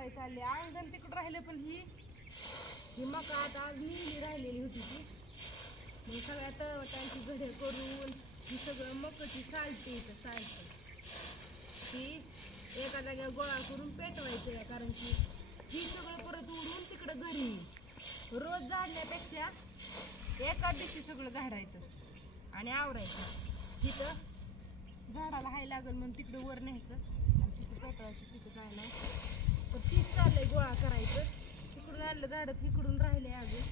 साफसफाई चालली. अंगण तिकडं राहिले पण ही मका आता आज निघली राहिलेली होती ती. मग सगळ्या तळवटांची घडे करून ही सगळं मकाची चालते इथं चालतं ती एका जागेवर गोळा करून पेटवायचं आहे. कारण की ही सगळं परत उडून तिकडं घरी रोज झाडण्यापेक्षा एका दिवशी सगळं झाडायचं आणि आवरायचं. तिथं झाडाला हाय लागल म्हणून तिकडं वर न्यायचं आणि तिथं पेटवायचं. तिथं काय नाही तर तीच चाललंय गोळा करायचं. तिकडून आणलं झाडं तिकडून राहिले अजून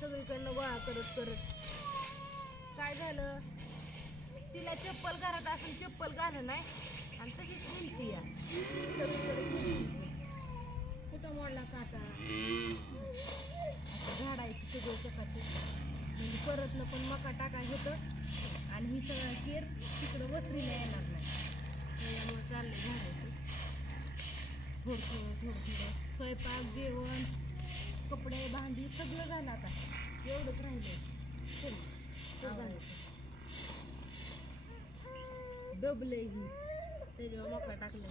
सगळीकडनं गोळा करत करत काय झालं तिला चप्पल घरात असून चप्पल घालं नाही आणि तशीच उलटी या सगळीकडे कुठं मोडला काटा झाडायची सगळं चकाची म्हणजे परतनं पण मका टाकायचं होतं आणि ही सगळं केर तिकडं वसरीला येणार नाही. त्याच्यामुळे चाललंय झाडायचं थोडं थोडं स्वयंपाक जेवण कपडे भांडी सगळं झालं. आता एवढंच राहिलं डबले ही त्याच्यावर मका टाकलं.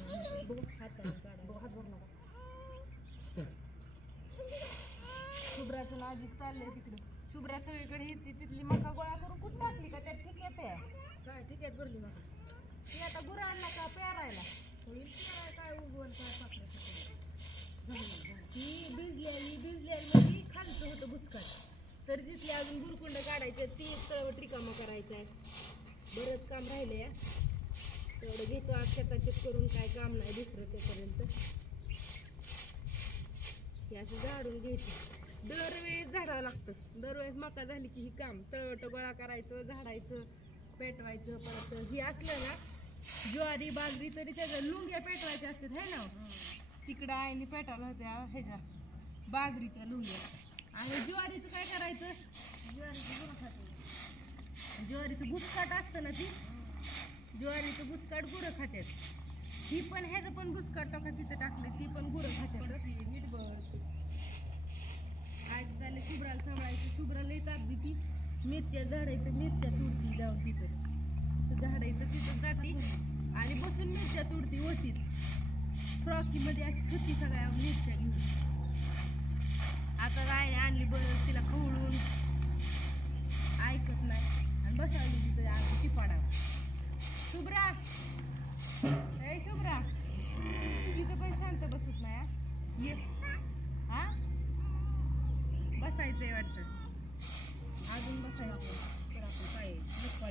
बघू हाताने काढा हात भरला शुभ्राचं आधीच चाललंय तिकडं. शुभ्रा सगळीकडे येते तिथली मका गोळा करून कुठं टाकली का त्यात ठीक येते काय ठीक आहे भरली मका ती आता गुरांना का पेरायला होईल काय उगवण काय पाकलं ही भिजलेली म्हणजे खालचं होतं बुसकाट तर तिथले अजून गुरकुंड काढायचे ती तळवट रिकामं करायचं आहे. बरंच काम राहिलं या तेवढं घेतो आज चकाचक करून काय काम नाही दुसरं तोपर्यंत हे असं झाडून घ्यायचं. दरवेळेस झाडावं लागतं. दरवेळेस मका झाली की ही काम तळवट गोळा करायचं झाडायचं पेटवायचं. परत ही असलं ना ज्वारी बाजरी तरी त्याच्या लुंग्या पेटवायच्या असतात है ना. तिकडं आईने पेटवल्या होत्या ह्याच्या बाजरीच्या लुंग्या आणि ज्वारीचं काय करायचं ज्वारीचं बुसकाट असतं ना ती ज्वारीचं बुसकाट गुरं खात्यात. ही पण ह्याचं पण बुसकाट टाका तिथं टाकले ती पण गुरं खात्यात. नीट बस आज झालं शुभ्राला सांभाळायचं. शुभ्राला येतात ती मिरच्या झाडायचं मिरच्या तुडती जाऊन तिथं झाडायचं तिथं जाती आणि बसून मिरच्या तुडती वशीत फ्रॉकीमध्ये अशी खती सगळ्या मिरच्या घेऊन. आता आईने आणली बरं तिला खवळून ऐकत नाही आणि बसावली तिथं आधी टिपाडा. शुभ्रा ए शुभ्रा तिथं पण शांत बसत नाही हा बसायचंय वाटतं अजून बसायचं.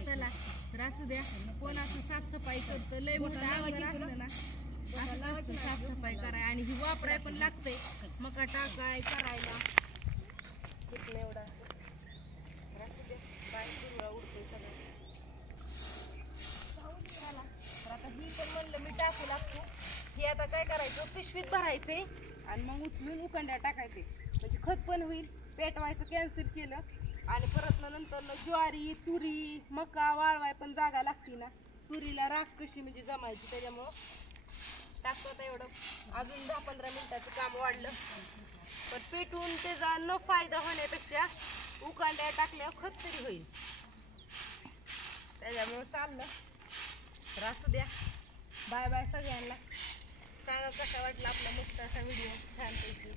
चला तर असू द्या कोण असं साफसफाई करतं लय मोठं असलं ना असं साफसफाई कराय आणि ही वापराय पण लागतंय मका टाकाय करायला तिथलं एवढा असू द्या बाय सुरुळा उडतोय सगळं. तर आता ही पण म्हणलं मी टाकू लागतो. हे आता काय करायचं पिशवीत भरायचे आणि मग उचलून उकंड्या टाकायचे म्हणजे खत पण होईल. पेटवायचं कॅन्सल केलं आणि परत नंतर ज्वारी तुरी मका वाळवाय पण जागा लागते ना. तुरीला राख कशी म्हणजे जमायची त्याच्यामुळं टाकतो. आता एवढं अजून 10-15 मिनिटाचं काम वाढलं पण पेटवून त्याचा न फायदा होण्यापेक्षा उकांड्या टाकल्यावर खत तरी होईल त्याच्यामुळं चाललं. तर असू द्या बाय बाय सगळ्यांना. सांगा कसा वाटला आपला मस्त असा व्हिडिओ छानपैकी.